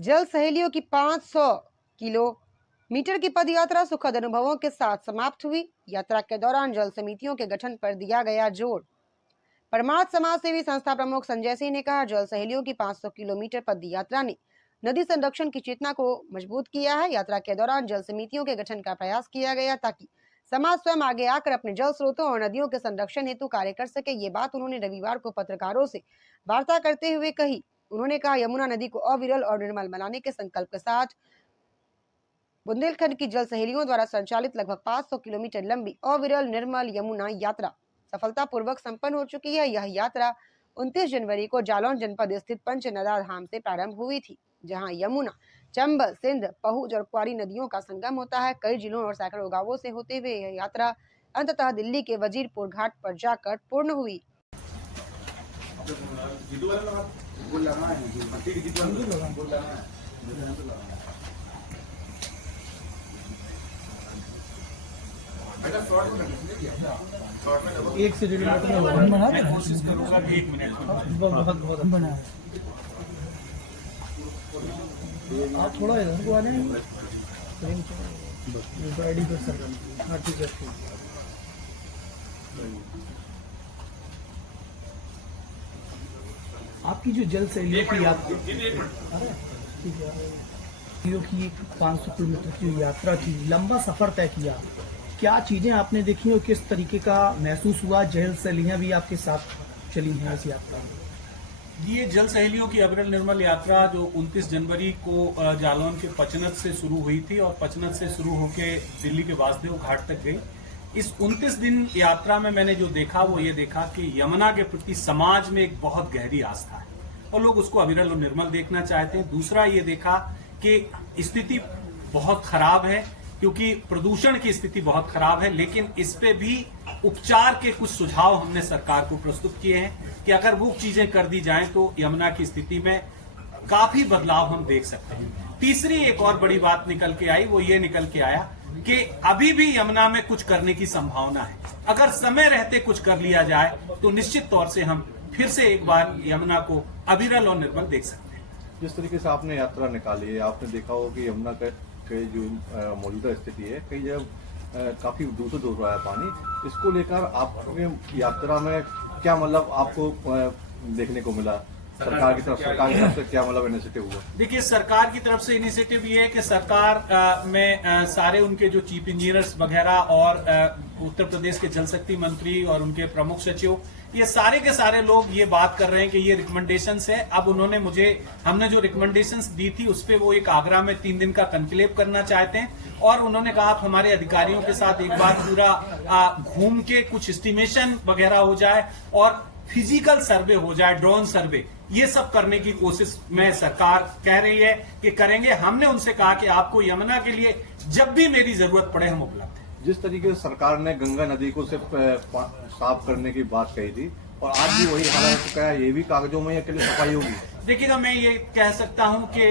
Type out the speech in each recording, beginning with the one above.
जल सहेलियों की 500 किलोमीटर की पद यात्रा सुखद अनुभवों के साथ समाप्त हुई। यात्रा के दौरान जल समितियों के गठन पर दिया गया जोर। परमार्थ समाज सेवी संस्था प्रमुख संजय सिंह ने कहा, जल सहेलियों की 500 किलोमीटर पद यात्रा ने नदी संरक्षण की चेतना को मजबूत किया है। यात्रा के दौरान जल समितियों के गठन का प्रयास किया गया ताकि समाज स्वयं आगे आकर अपने जल स्रोतों और नदियों के संरक्षण हेतु कार्य कर सके। ये बात उन्होंने रविवार को पत्रकारों से वार्ता करते हुए कही। उन्होंने कहा, यमुना नदी को अविरल और निर्मल बनाने के संकल्प के साथ बुंदेलखंड की जल सहेलियों द्वारा संचालित लगभग 500 किलोमीटर लंबी अविरल निर्मल यमुना यात्रा सफलतापूर्वक संपन्न हो चुकी है। यह यात्रा 29 जनवरी को जालौन जनपद स्थित पंचनदा धाम से प्रारंभ हुई थी, जहां यमुना, चंबल, सिंध, पहुज और क्वारी नदियों का संगम होता है। कई जिलों और सैकड़ों गांवों से होते हुए यह यात्रा अंततः दिल्ली के वजीरपुर घाट पर जाकर पूर्ण हुई। एक से 1.5 मिनट में मैं कोशिश करूंगा कि 1 मिनट बहुत बना है। आप थोड़ा इधर को आ जाए, रेडी कर सकते। हाँ ठीक है। आपकी जो जल सहेलियों की यात्रा, ठीक है, की 500 किलोमीटर की यात्रा की लंबा सफर तय किया, क्या चीजें आपने देखी और किस तरीके का महसूस हुआ? जल सहेलियां भी आपके साथ चली हैं इस यात्रा में? ये जल सहेलियों की अविरल निर्मल यात्रा जो 29 जनवरी को जालौन के पचनत से शुरू हुई थी और पचनत से शुरू होकर दिल्ली के वासुदेव घाट तक गई। इस 29 दिन यात्रा में मैंने जो देखा वो ये देखा कि यमुना के प्रति समाज में एक बहुत गहरी आस्था है और लोग उसको अविरल और निर्मल देखना चाहते हैं। दूसरा ये देखा कि स्थिति बहुत खराब है, क्योंकि प्रदूषण की स्थिति बहुत खराब है, लेकिन इस पे भी उपचार के कुछ सुझाव हमने सरकार को प्रस्तुत किए हैं कि अगर वो चीजें कर दी जाएं तो यमुना की स्थिति में काफी बदलाव हम देख सकते हैं। तीसरी एक और बड़ी बात निकल के आई, वो ये निकल के आया कि अभी भी यमुना में कुछ करने की संभावना है। अगर समय रहते कुछ कर लिया जाए तो निश्चित तौर से हम फिर से एक बार यमुना को अविरल और निर्मल देख सकते हैं। जिस तरीके से आपने यात्रा निकाली है, आपने देखा हो कि यमुना के जो मौजूदा स्थिति है, कई जगह काफी दूषित हो रहा है पानी। इसको लेकर आपके यात्रा में क्या मतलब आपको देखने को मिला? सरकार की तरफ से क्या मतलब इनिशिएटिव हुआ? देखिए, सरकार की तरफ से इनिशिएटिव ये है कि सरकार में सारे उनके जो चीफ इंजीनियर्स वगैरह और उत्तर प्रदेश के जल शक्ति मंत्री और उनके प्रमुख सचिव, ये सारे के सारे लोग ये बात कर रहे हैं कि ये रिकमेंडेशंस है। अब उन्होंने हमने जो रिकमेंडेशंस दी थी उस पे वो एक आगरा में 3 दिन का कन्क्लेव करना चाहते हैं और उन्होंने कहा आप हमारे अधिकारियों के साथ एक बार पूरा घूम के कुछ एस्टिमेशन वगैरह हो जाए और फिजिकल सर्वे हो जाए, ड्रोन सर्वे, ये सब करने की कोशिश में सरकार कह रही है कि करेंगे। हमने उनसे कहा कि आपको यमुना के लिए जब भी मेरी जरूरत पड़े हम उपलब्ध हैं। जिस तरीके से सरकार ने गंगा नदी को सिर्फ साफ करने की बात कही थी और आज भी वही हालत हो गया, ये भी कागजों में अकेले सफाई होगी? देखिएगा, मैं ये कह सकता हूं कि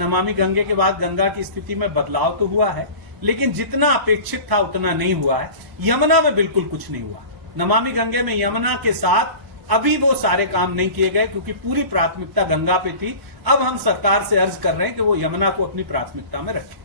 नमामि गंगे के बाद गंगा की स्थिति में बदलाव तो हुआ है, लेकिन जितना अपेक्षित था उतना नहीं हुआ है। यमुना में बिल्कुल कुछ नहीं हुआ। नमामि गंगे में यमुना के साथ अभी वो सारे काम नहीं किए गए क्योंकि पूरी प्राथमिकता गंगा पे थी। अब हम सरकार से अर्ज कर रहे हैं कि वो यमुना को अपनी प्राथमिकता में रखें।